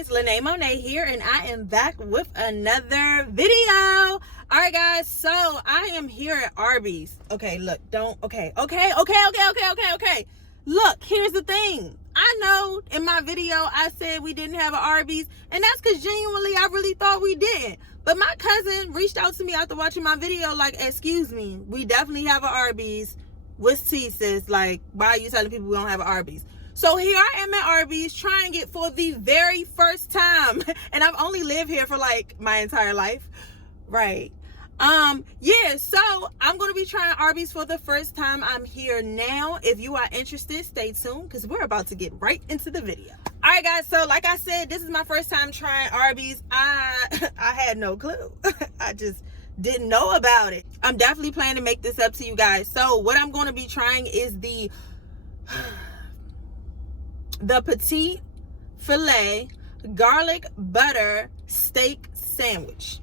guys, Lene Monet here, and I am back with another video. All right, guys, so I am here at Arby's. Okay, look, okay. Look, here's the thing. I know in my video I said we didn't have an Arby's, and that's because genuinely I really thought we didn't. But my cousin reached out to me after watching my video like, excuse me, we definitely have an Arby's. What's T, sis? Like, why are you telling people we don't have an Arby's? So here I am at Arby's trying it for the very first time. And I've only lived here for like my entire life. Right. Yeah, so I'm going to be trying Arby's for the first time. I'm here now. If you are interested, stay tuned because we're about to get right into the video. All right, guys. So like I said, this is my first time trying Arby's. I had no clue. I just didn't know about it. I'm definitely planning to make this up to you guys. So what I'm going to be trying is the Petite Filet garlic butter steak sandwich.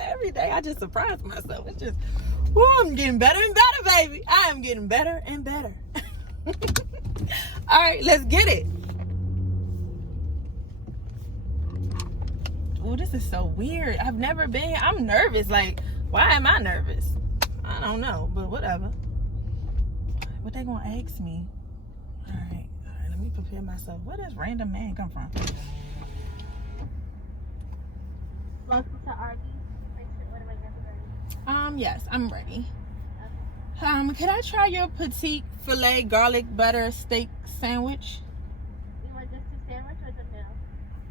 Every day I just surprise myself. It's just, whoo, I'm getting better and better, baby. I am getting better and better. All right, let's get it. Oh, this is so weird. I've never been here. I'm nervous. Like, why am I nervous? I don't know, but whatever. What they gonna ask me? All right, let me prepare myself. Where does random man come from? Welcome to Arby's. Yes, I'm ready. Okay. Can I try your Petite Filet garlic butter steak sandwich? You want just the sandwich or the meal?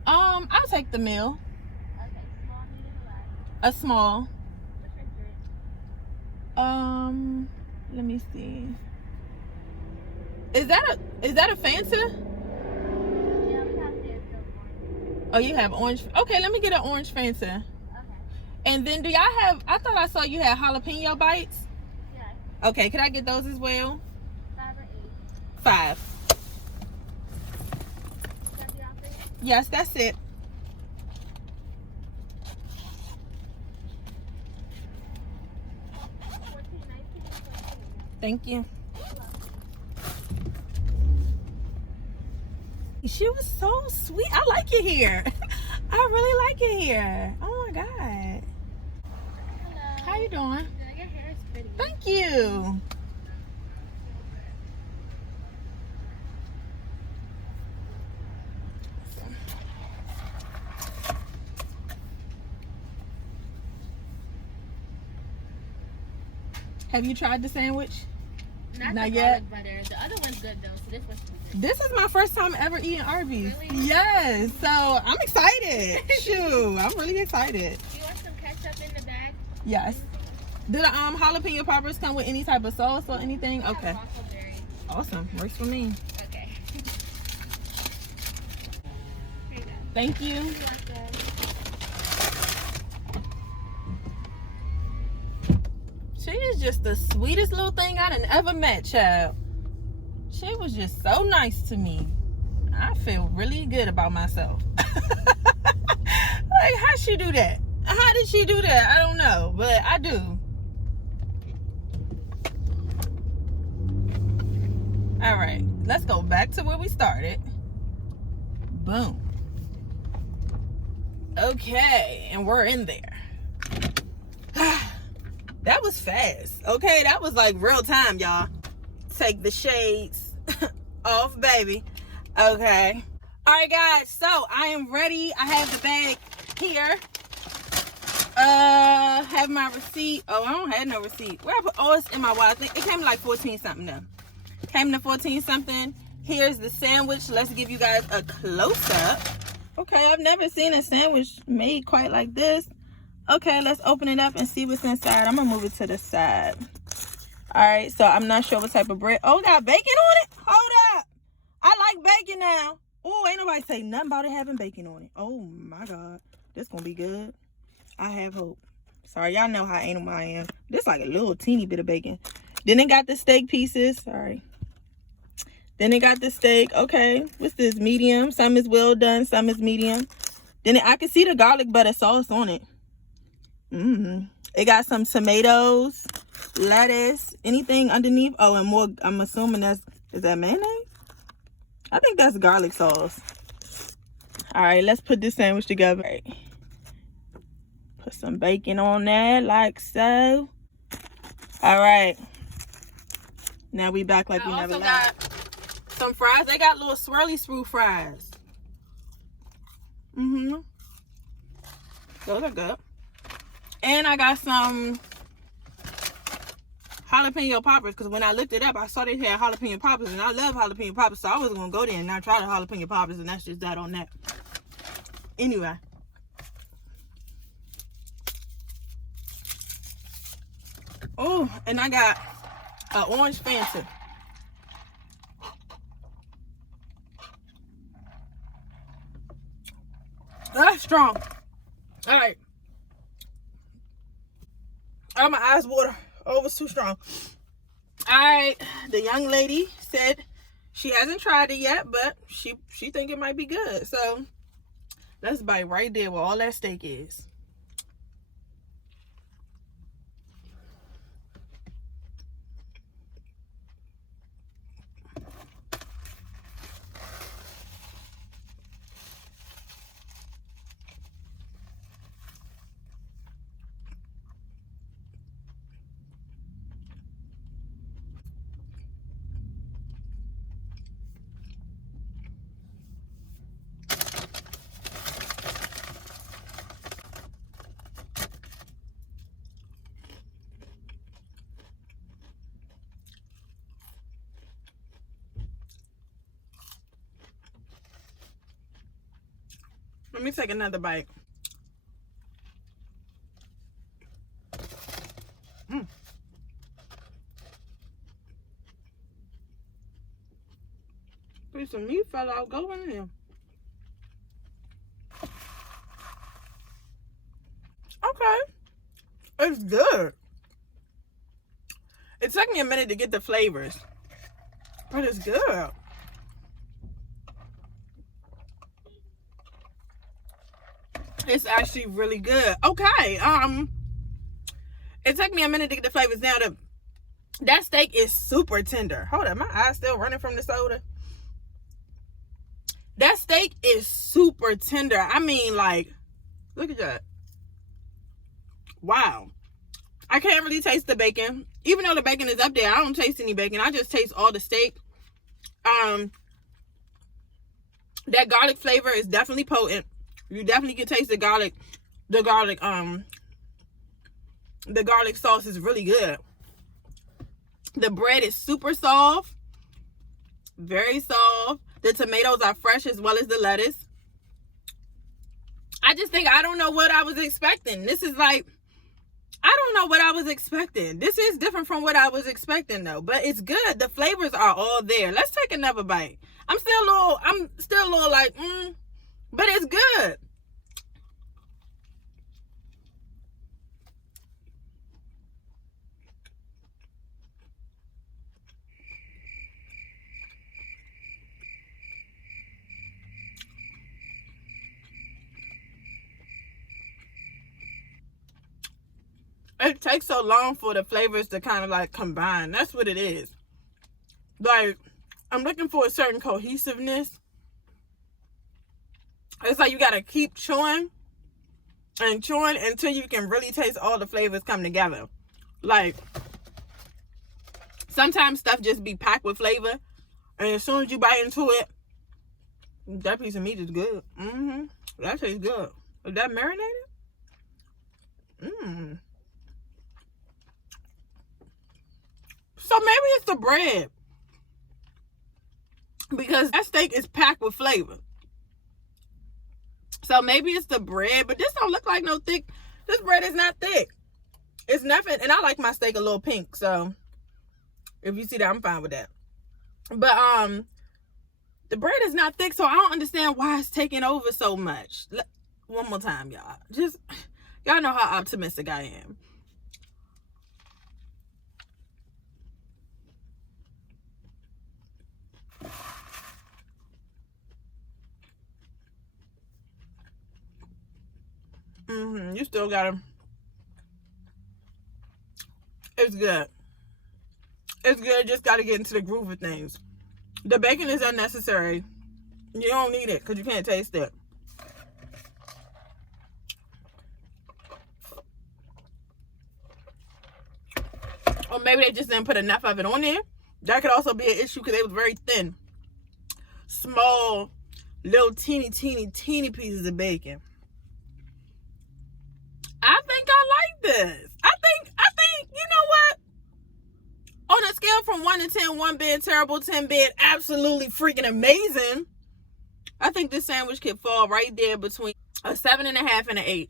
I'll take the meal. Okay, small, medium, large. A small. What's your drink? Let me see. Is that a Fanta? Yeah, we have this orange. Oh, you have orange. Okay, let me get an orange Fanta. Okay. And then do y'all have, I thought I saw you had jalapeno bites. Yeah. Okay, can I get those as well? 5 or 8? 5. That's the offer? Yes, that's it. 14.19. Thank you. She was so sweet. I like it here. I really like it here. Oh my God. Hello. How you doing? Your hair is pretty. Thank you. Have you tried the sandwich? Not Not the yet? garlic butter. The other one's good though, so this one's good. This is my first time ever eating Arby's. Really? Yes. So I'm excited. Shoot, I'm really excited. Do you want some ketchup in the bag? Yes. Do the jalapeno poppers come with any type of sauce or anything? Yeah, Okay. waffleberry. Awesome. Works for me. Okay. Here you go. Thank you. You're welcome. She is just the sweetest little thing I done ever met, child. She was just so nice to me. I feel really good about myself. Like, how'd she do that? How did she do that? I don't know, but I do. All right, let's go back to where we started. Boom. Okay, and we're in there. That was fast. Okay, that was like real time, y'all. Take the shades off, baby. Okay. All right, guys. So I am ready. I have the bag here. Have my receipt. Oh, I don't have no receipt. Where I put? Oh, it's in my wallet. I think it came to like 14 something though. Came to 14 something. Here's the sandwich. Let's give you guys a close up. Okay, I've never seen a sandwich made quite like this. Okay, let's open it up and see what's inside. I'm gonna move it to the side. All right, so I'm not sure what type of bread. Oh, got bacon on it? Hold up. I like bacon now. Oh, ain't nobody say nothing about it having bacon on it. Oh my God, this gonna be good. I have hope. Sorry, y'all know how anal I am. This like a little teeny bit of bacon. Then it got the steak pieces. Sorry. Then it got the steak. Okay, what's this? Medium. Some is well done, some is medium. Then I can see the garlic butter sauce on it. It got some tomatoes, lettuce, anything underneath. Oh, and more. I'm assuming is that mayonnaise? I think that's garlic sauce. All right, let's put this sandwich together. All right. Put some bacon on there, like so. All right. Now we back like we never left. Got some fries. They got little swirly sprue fries. Those are good. And I got some jalapeno poppers, because when I looked it up, I saw they had jalapeno poppers, and I love jalapeno poppers, so I was going to go there and not try the jalapeno poppers, and that's just that on that. Anyway. Oh, and I got an orange Fanta. That's strong. All right. Oh, my eyes water. Oh, it was too strong. All right. The young lady said she hasn't tried it yet, but she think it might be good. So let's bite right there where all that steak is. Let me take another bite. Piece of meat fell out. Go in there. Okay. It's good. It took me a minute to get the flavors, but it's good. It's actually really good. Okay. It took me a minute to get the flavors. Now that steak is super tender. Hold on, my eyes still running from the soda. That steak is super tender. I mean, like, look at that. Wow. I can't really taste the bacon. Even though the bacon is up there, I don't taste any bacon. I just taste all the steak. That garlic flavor is definitely potent. You definitely can taste the garlic. The garlic sauce is really good. The bread is super soft. Very soft. The tomatoes are fresh as well as the lettuce. I just think I don't know what I was expecting. This is like, I don't know what I was expecting. This is different from what I was expecting though. But it's good. The flavors are all there. Let's take another bite. I'm still a little like, but it's good. It takes so long for the flavors to kind of like combine. That's what it is. Like, I'm looking for a certain cohesiveness. It's like you gotta keep chewing and chewing until you can really taste all the flavors come together. Like, sometimes stuff just be packed with flavor, and as soon as you bite into it, that piece of meat is good. That tastes good. Is that marinated? So maybe it's the bread, because that steak is packed with flavor. So maybe it's the bread, but this don't look like no thick. This bread is not thick. It's nothing. And I like my steak a little pink. So if you see that, I'm fine with that. But the bread is not thick, so I don't understand why it's taking over so much. One more time, y'all. Just, y'all know how optimistic I am. You still gotta. It's good. It's good. Just gotta get into the groove of things. The bacon is unnecessary. You don't need it because you can't taste it. Or maybe they just didn't put enough of it on there. That could also be an issue because they was very thin. Small, little teeny pieces of bacon. I think I like this. I think, you know what? On a scale from 1 to 10, 1 being terrible, 10 being absolutely freaking amazing, I think this sandwich could fall right there between a 7.5 and an 8.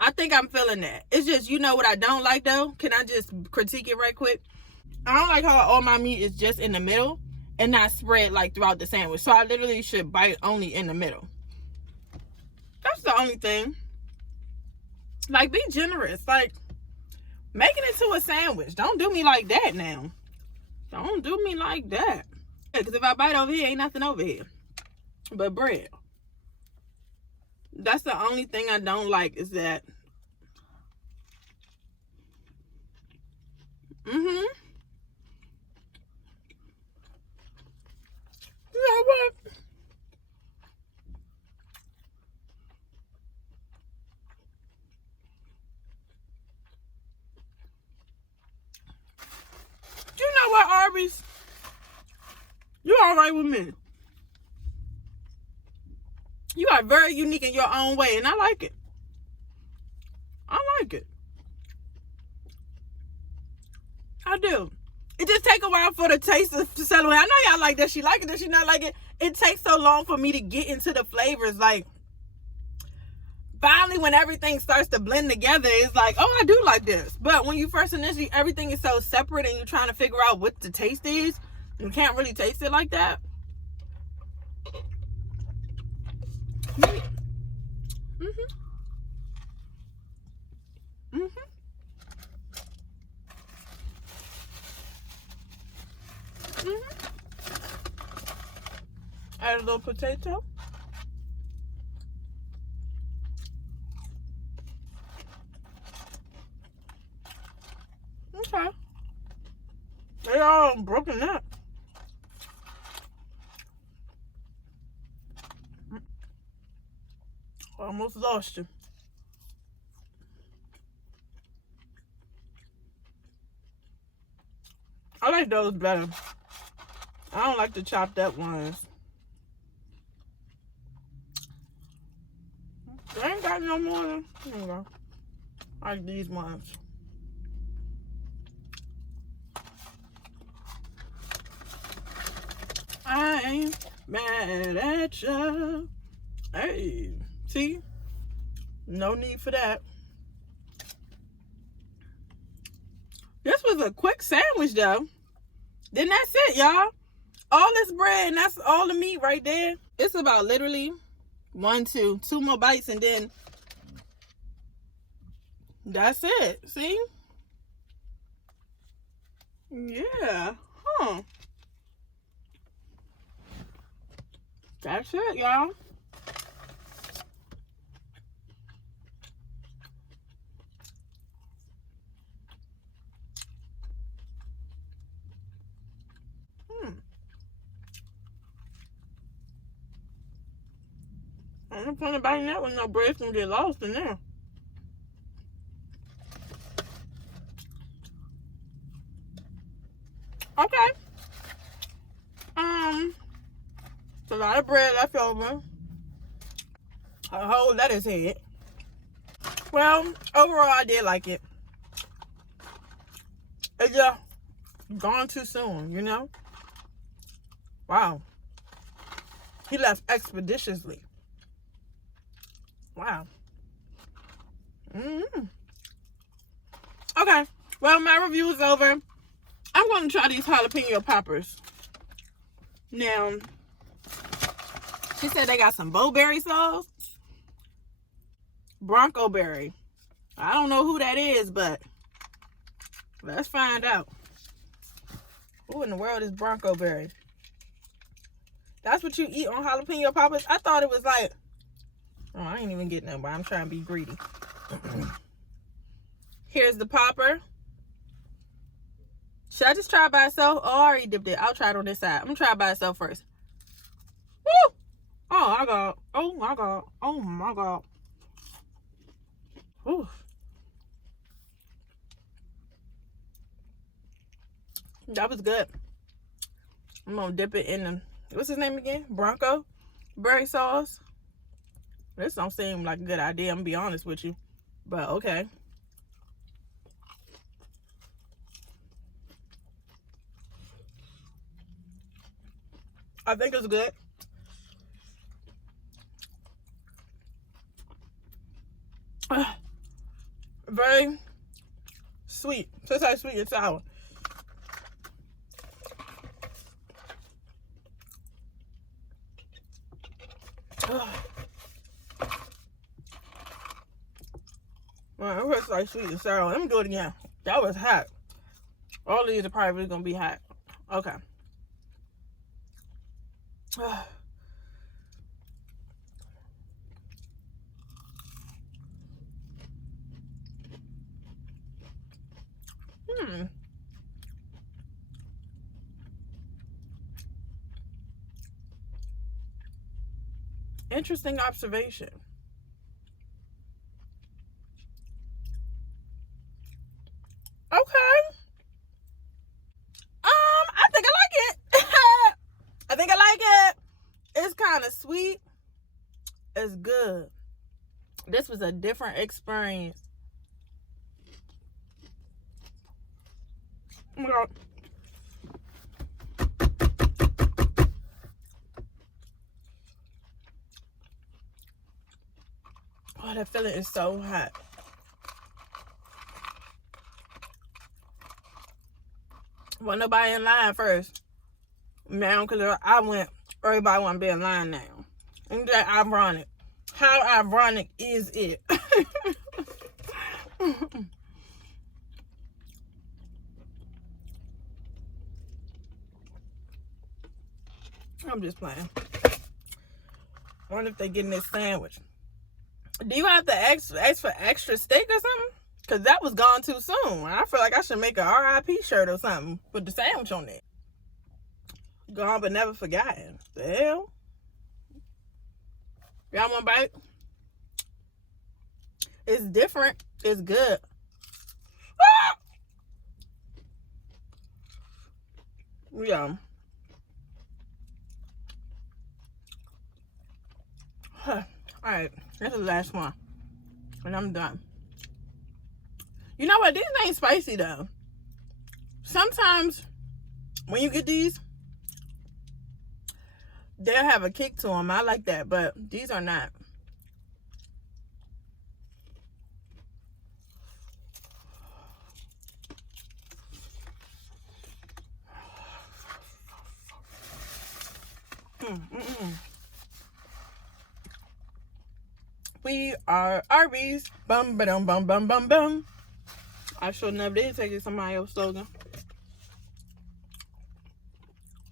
I think I'm feeling that. It's just, you know what I don't like though? Can I just critique it right quick? I don't like how all my meat is just in the middle and not spread like throughout the sandwich. So I literally should bite only in the middle. That's the only thing. Like, be generous. Like, making it to a sandwich. Don't do me like that now. Don't do me like that. Because if I bite over here, ain't nothing over here but bread. That's the only thing I don't like is that. You know what? You know what, Arby's? You alright with me. You are very unique in your own way, and I like it. I like it. I do. It just take a while for the taste to settle in. I know y'all like that. She like it. Does she not like it? It takes so long for me to get into the flavors. Like, finally, when everything starts to blend together, it's like, oh, I do like this. But when you first initially, everything is so separate and you're trying to figure out what the taste is, you can't really taste it like that. Add a little potato. Okay. They all broken up. Almost lost you. I like those better. I don't like the chopped up ones. They ain't got no more than, there you go. I like these ones. I ain't mad at ya. Hey, see? No need for that. This was a quick sandwich though. Then that's it, y'all. All this bread and that's all the meat right there. It's about literally 2 more bites and then that's it. See? Yeah. Huh. That's it, y'all. I'm not putting biting that with no bread's gonna get lost in there. Okay. It's a lot of bread left over. A whole lettuce head. Well, overall I did like it. It's just gone too soon, you know? Wow. He left expeditiously. Wow. Okay. Well, my review is over. I'm going to try these jalapeno poppers. Now, she said they got some bowberry sauce. Bronco berry. I don't know who that is, but let's find out. Who in the world is Bronco berry? That's what you eat on jalapeno poppers? I thought it was like... Oh, I ain't even getting them, but I'm trying to be greedy. Here's the popper. Should I just try it by itself? Oh, I already dipped it. I'll try it on this side. I'm gonna try it by itself first. Woo! Oh my god. Oh my god. Oh my god. Ooh. That was good. I'm gonna dip it in the, what's his name again? Bronco berry sauce. This don't seem like a good idea, I'm gonna be honest with you. But okay. I think it's good. Very sweet. Tastes like sweet and sour. Well, it tastes like sweet and sour. Let me do it again. That was hot. All these are probably gonna be hot. Okay. Interesting observation. Okay. I think I like it. I think I like it. It's kind of sweet. It's good. This was a different experience. Oh my god. Oh, that fillet is so hot. Wasn't nobody in line first. Now, because I went, everybody want to be in line now. Isn't that ironic? How ironic is it? I'm just playing. I wonder if they're getting this sandwich. Do you have to ask for extra steak or something? Because that was gone too soon. I feel like I should make a RIP shirt or something. Put the sandwich on it. Gone but never forgotten. The hell? Y'all want a bite? It's different. It's good. Yeah. Alright. That's the last one. And I'm done. You know what? These ain't spicy though. Sometimes when you get these, they'll have a kick to them. I like that, but these are not. We are Arby's. Bum ba dum bum bum bum bum. I sure never did take it somebody else's slogan.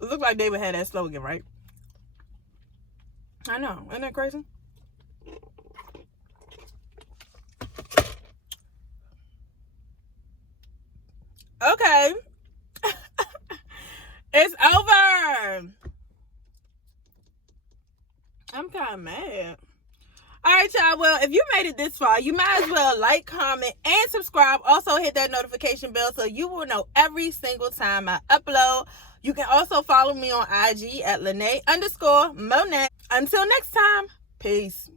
It looked like they would have that slogan, right? I know. Isn't that crazy? Okay. It's over. I'm kind of mad. All right, y'all. Well, if you made it this far, you might as well like, comment, and subscribe. Also, hit that notification bell so you will know every single time I upload. You can also follow me on IG at Lene_Monet. Until next time, peace.